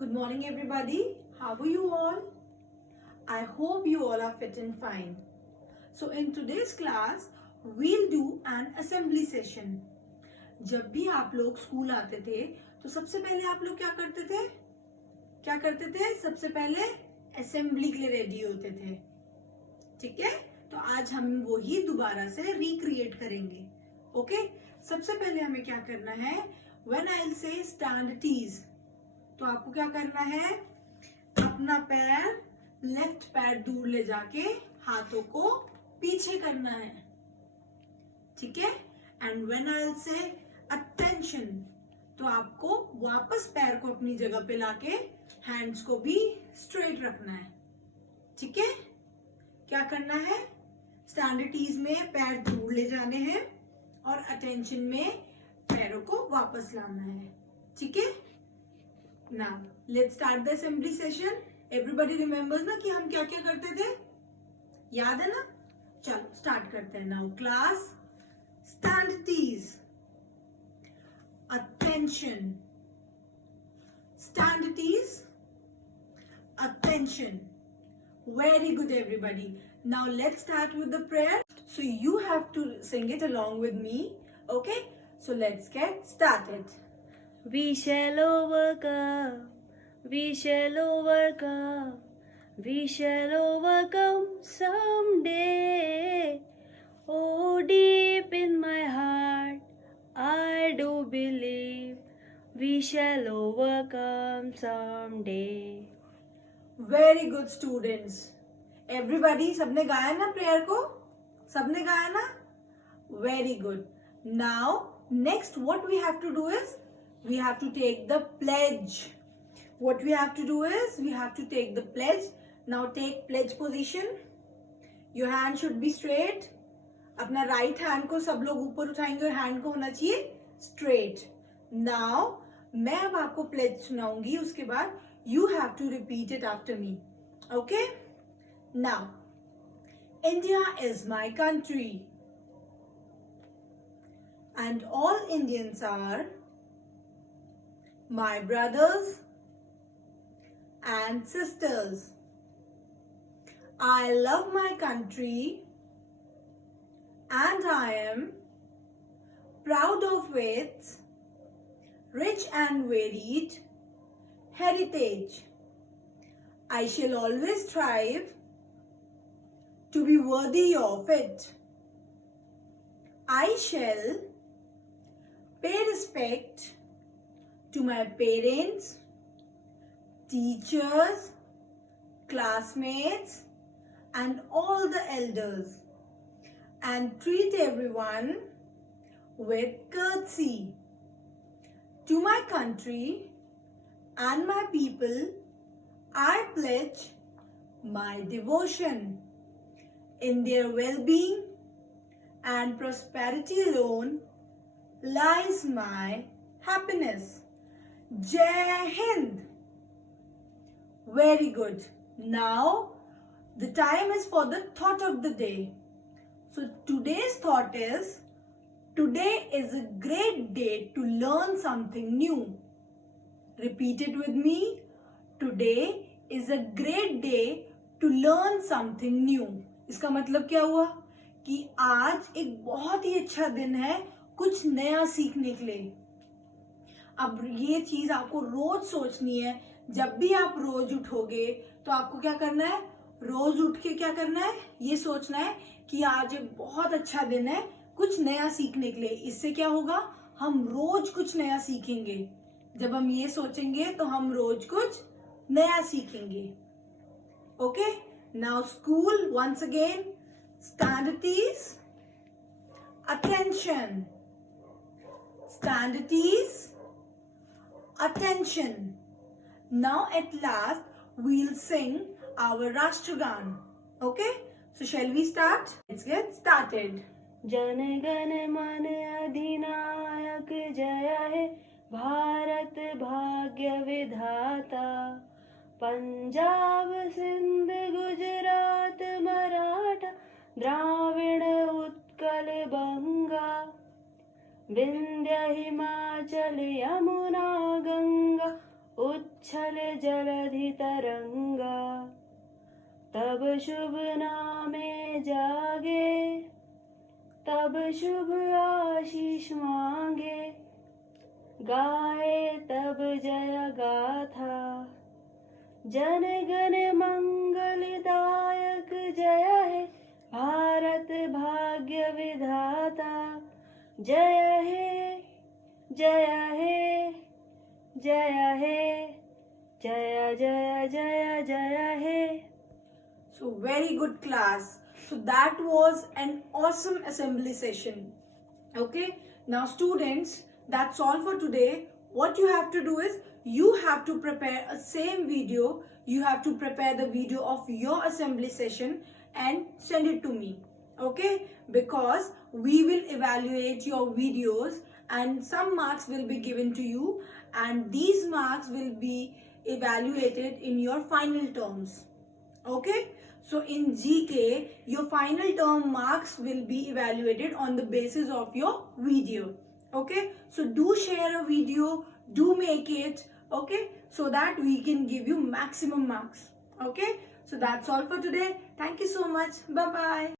Good morning, everybody. How are you all? I hope you all are fit and fine. So, in today's class, we'll do an assembly session. जब भी आप लोग school आते थे तो सबसे पहले आप लोग क्या करते थे? सबसे पहले असेंबली के लिए रेडी होते थे. ठीक है, तो आज हम वही दोबारा से रिक्रिएट करेंगे. ओके, सबसे पहले हमें क्या करना है? When I will say stand at ease, तो आपको क्या करना है? अपना पैर, लेफ्ट पैर दूर ले जाके हाथों को पीछे करना है. ठीक है, एंड व्हेन आई विल से अटेंशन, तो आपको वापस पैर को अपनी जगह पे लाके हैंड्स को भी स्ट्रेट रखना है. ठीक है, क्या करना है? स्टैंडर्ड टीज में पैर दूर ले जाने हैं और अटेंशन में पैरों को वापस लाना है. ठीक है, now let's start the assembly session. Everybody remembers ना कि हम क्या क्या करते थे? याद है ना? चलो स्टार्ट करते हैं. Now class, stand at ease, attention, stand at ease, attention. Very good, everybody. Now let's start with the prayer. So you have to sing it along with me. Okay? So let's get started. We shall overcome. We shall overcome. We shall overcome someday. Oh, deep in my heart, I do believe we shall overcome someday. Very good, students. Everybody, सबने गाया ना prayer को? सबने गाया ना? Very good. Now, next what we have to do is, we have to take the pledge. What we have to do is, we have to take the pledge. Now take pledge position. Your hand should be straight. अपना right hand को सब लोग ऊपर उठाएंगे और hand को होना चाहिए straight. Now, मैं अब आपको pledge सुनाऊंगी, उसके बाद you have to repeat it after me. Okay? Now, India is my country. And all Indians are my brothers and sisters. I love my country and I am proud of its rich and varied heritage. I shall always strive to be worthy of it. I shall pay respect to my parents, teachers, classmates, and all the elders, and treat everyone with courtesy. To my country and my people, I pledge my devotion. In their well-being and prosperity alone lies my happiness. Jai Hind. Very good. Now, the time is for the thought of the day. So, today's thought is, today is a great day to learn something new. Repeat it with me. Today is a great day to learn something new. इसका मतलब क्या हुआ? कि आज एक बहुत ही अच्छा दिन है कुछ नया सीखने के लिए. अब ये चीज आपको रोज सोचनी है. जब भी आप रोज उठोगे तो आपको क्या करना है? रोज उठ के क्या करना है? ये सोचना है कि आज एक बहुत अच्छा दिन है कुछ नया सीखने के लिए. इससे क्या होगा? हम रोज कुछ नया सीखेंगे. जब हम ये सोचेंगे तो हम रोज कुछ नया सीखेंगे. Okay, now school once again. Stand at ease. Attention. Stand at ease. Attention. Now at last we'll sing our Rashtragan. Okay, so shall we start? Let's get started. Jana Gana मन अधिनायक जय हे भारत भाग्य विधाता. पंजाब सिंध गुजरात मराठा द्राविड़ उत्कल बंगा. विंध्य हिमाचल यमुना गंगा उच्छल जलधि तरंगा तब शुभ नामे जागे तब शुभ आशीष मांगे गाए तब जय गाथा जन गण मंगलदायक जय है भारत भाग्य विधाता जय है जय है जय है जय जय जय जय है. So very good class. So that was an awesome assembly session. Okay. Now students, that's all for today. What you have to do is you have to prepare a same video. You have to prepare the video of your assembly session and send it to me. Okay. Because we will evaluate your videos and some marks will be given to you and these marks will be evaluated in your final terms. Okay. So in GK, your final term marks will be evaluated on the basis of your video. Okay. So do share a video, do make it, okay, so that we can give you maximum marks. Okay. So that's all for today. Thank you so much. Bye bye.